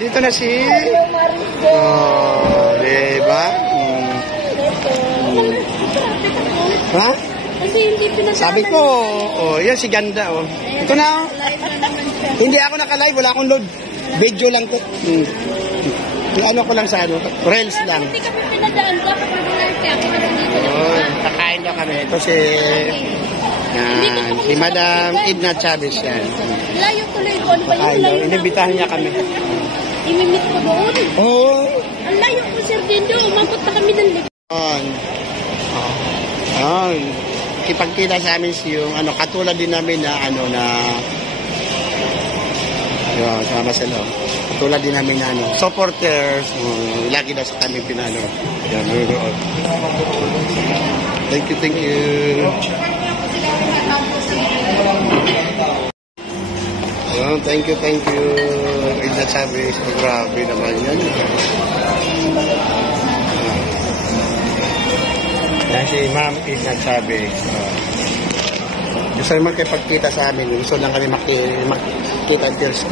Dito na si... Oh, diba? Ha? Kasi hindi pinasama. Sabi ko, oh, yan si Ganda, oh. Ito na, oh. Hindi ako naka-live, wala akong load. Video lang ko. Ano ko lang sa ano, reels lang. Hindi kami pinadaan. Dapat mag-live kaya kita dito. Oh, kakain daw kami. Ito si Madam Edna Chavez yan. Layo tuloy ko. Ano ba yun? Kakain daw. Inibitahan niya kami. Imimit ko doon. Oo. Ang layo ko, Sir Dindo. Umabot na kami ng Oh. Oh. Ipagkita sa amin yung ano, katulad din namin na ano na yun, sama sila. Katulad din namin na ano, supporters, lagi daw sa kami pinano. Yan, thank you, thank you. Oh, thank you, thank you. Edna Chavez, grabe naman yan. Yan si Ma'am Edna Chavez. Gusto naman kayo pagkita sa amin. Gusto lang kami makita in person.